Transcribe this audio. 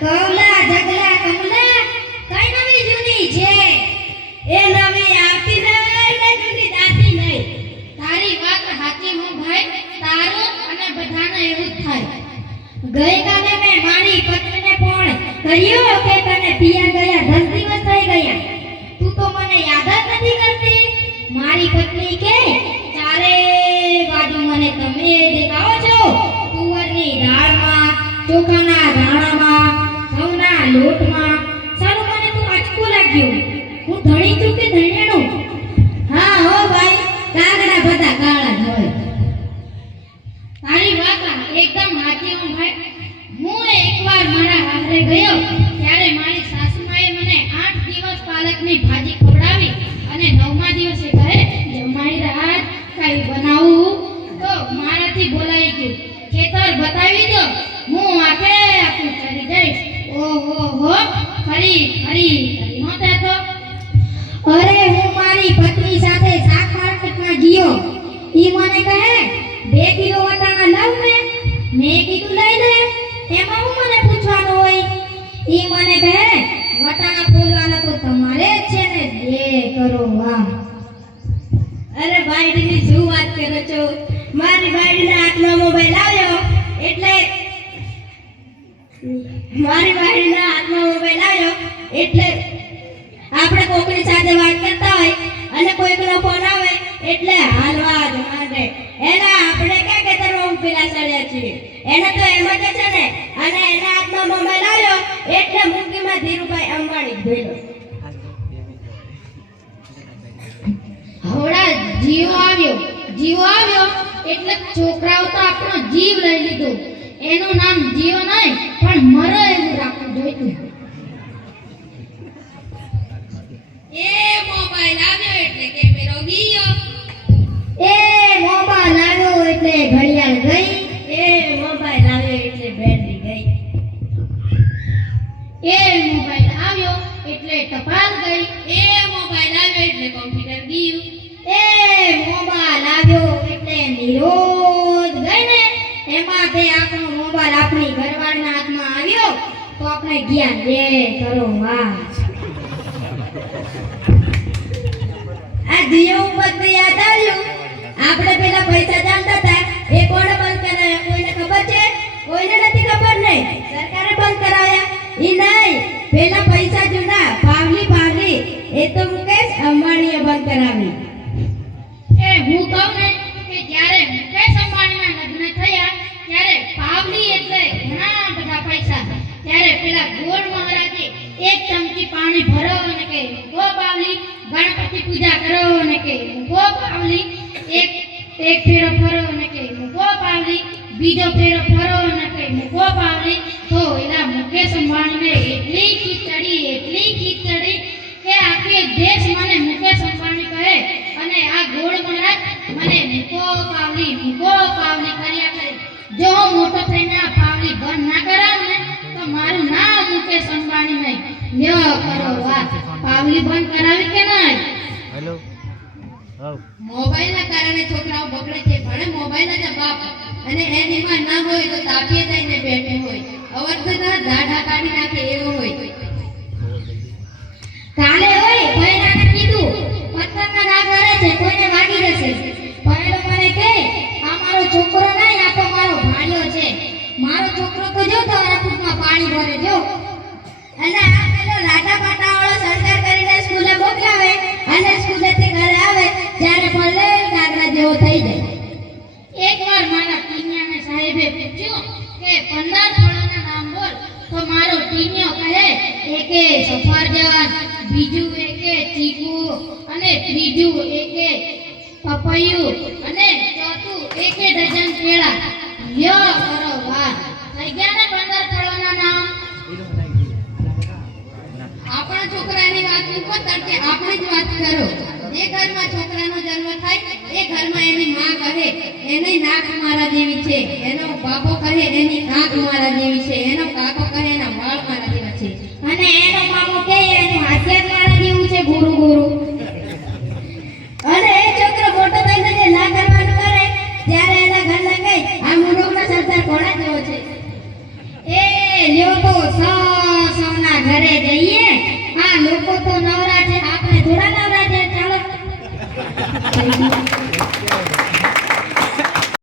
કૌલા જગલા કમલા કઈ નવી જૂની છે એ નવી આવતી નહીં ને જૂની જાતી નહીં. તારી વાત સાચી હું ભાઈ, તારું અને બધાને એવું જ થાય. ગઈકાલે મેં મારી પત્નીને ફોન કર્યો કે તને પિયા ગયા 10 દિવસ થઈ ગયા, તું તો મને યાદ જ નથી કરતી. મારી પત્ની કે ચારે બાજુ મને તમે દેખાવો છો, તુવરની દાળમાં, ચોખાના દાણામાં, ઘઉંના લોટમાં. સારું મને તું આચકું લાગ્યું. હું ધણી છું કે ધણેણું? હા હો ભાઈ, કાગડા બધા કાળા જ હોય. તારી વાત એકદમ સાચી હો ભાઈ. હું એકવાર મારા હારે ગયો ત્યારે મારી સાસુમાએ મને 8 દિવસ પાલકની ભાજી ખવડાવી અને 9મા દિવસે કહે જમાઈ રાત કઈ બનાવું તો મારાથી બોલાઈ ગયું. ખેતર બતાવી દો, હું આખે આખું ચડી જઈશ. ઓહો હો, ખરી ખરી નહોતા તો. અરે હું મારી પત્ની સાથે શાક માર્કેટમાં ગયો. ઈ મને કહે 2 કિલો વટાણા લાવ ને. મેં કીધું લઈ લે, એમાં હું મને પૂછવાનું હોય. ઈ મને કહે વટાણા ફોલવાના તો તમારે જ છે ને, જે કરો વાહ. અરે બાયડીની શું વાત કરો છો? મારી બાયડીના હાથમાં મોબાઈલ આવ્યો એટલે આપણે કોકની સાથે વાત કરતા હોય અને કોઈકનો ફોન આવે એટલે હાલવા જ માંડે. એના આપણે ક્યાં ખેતરમાં ઉભેલા સળ્યા છીએ, એને તો એમ જ છે ને. અને એના હાથમાં મોબાઈલ આવ્યો એટલે મૂકીમાં ધીરુભાઈ અંબાણી ભેલો. હવડા જીવો આવ્યો એટલે છોકરાઓ તો આપણો જીવ લઈ લીધો. એનું નામ જીવો નહીં પણ મરો એવું રાખવું જોઈતું. એ મોબાઈલ આવ્યો એટલે કેમેરો ગયો, એ મોબાઈલ આવ્યો એટલે ઘડિયાળ ગઈ, એ મોબાઈલ આવ્યો એટલે બેટરી ગઈ, એ મોબાઈલ આવ્યો એટલે ટપાલ ગઈ, એ મોબાઈલ આવ્યો એટલે કોમ્પ્યુટર ગયું, એ મોબાઈલ આવ્યો એટલે નિરોધ ગઈ ને. એમાં તે આપણો મોબાઈલ આપણી ઘરવાળીના હાથમાં આવ્યો તો આપણે ગયા જે કરો વાહ. આ જીઓ ઉપર યાદ આવ્યું, આપણે પેલા પૈસા જાણતા હતા એ કોણે બંધ કરાયા? કોઈને ખબર છે? કોઈને નથી ખબર ને. સરકારે બંધ કરાયા ઈ નહીં, પેલા પૈસા જૂના પાવલી એ તો મુકેશ અંબાણીએ બંધ કરાવી. એ હું કહું ને કે જ્યારે મુકેશ અંબાણીના લગ્ન થયા ત્યારે પાવલી એટલે ઘણા બધા પૈસા. ત્યારે પેલા ગોળ મહારાજે 1 ચમચી પાણી ભરો અને કે ગો પાવલી, ગણપતિ પૂજા કરો અને કે ગો પાવલી, એક ફેરો ફરો અને કે ગો પાવલી, બીજો ફેરો ફરો અને કે ગો પાવલી. તો એના મુકેશ અંબાણીને એટલી ખીચડી કે આખી દેશ મને મુકેશ અંબાણી કહે અને આ ગોળ મહારાજ મને મુકો પાવલી કર્યા કરે. જો હું મોટો થઈને આ પાવલી બંધ ના કરાવું ને તો મારું નામ મુકેશ અંબાણી નહીં. લ્યો કરો વાત, પાવલી બંધ કરાવી કે નહીં? હેલો. મોબાઈલના કારણે છોકરાઓ બગડે છે. ભણે મોબાઈલના જ બાપ અને એની માં ના હોય તો તાપીએ જઈને બેઠે હોય, અવર્ધના દાઢા કાઢી નાખે એવો હોય. કાલે હોય ભૈરાને કીધું પથ્થરના ના કરે છે, કોઈને વાગી જશે. ભૈરો મને કહે આ મારો છોકરો નહીં, આ તો મારો ભાણિયો છે. મારો છોકરો તો જો તમારા કુટમાં પાણી ભરે જો. અને આ પેલો લાટા પાટા વાળો સરકાર કરીને સ્કૂલે મોકલાવે અને સ્કૂલેથી ઘરે આવે ત્યારે ભલે કાગડા જેવો થઈ જાય. એકવાર મારા ટીનિયાને સાહેબે પૂછ્યું કે 15 ફળોના નામ બોલ. તો મારો ટીનિયો કહે એકે સફરજન, બીજું એકે ચીકુ અને ત્રીજું એકે પપૈયું અને ચોથું એકે ડઝન કેળા. લ્યો કરો વાત, થઈ ગયા ને 15 ફળોના નામ. આપણા છોકરાની વાત મૂકો તડકે આપણે જ વાત કરો. જે ઘરમાં છોકરાનો જન્મ થાય એ ઘરમાં એની માં કહે એની નાક મારા જેવી છે, એનો બાપો કહે એની આંખ મારા જેવી છે, એનો કાકો કહે એના વાળ મારા જેવા છે, અને એનો મામો કહે એનું હાથિયાર મારા જેવું છે ગુરુ ગુરુ. અને એ છોકરો મોટો થઈને જે ના કરવાનું કરે ત્યારે એના ઘરના કહે આ મૂર્ખનો સંસાર કોના જેવો છે. એ લ્યો તો સૌના ઘરે જઈએ, આ લોકો તો નવરા છે, આપણે થોડા નવરા છે, ચાલો.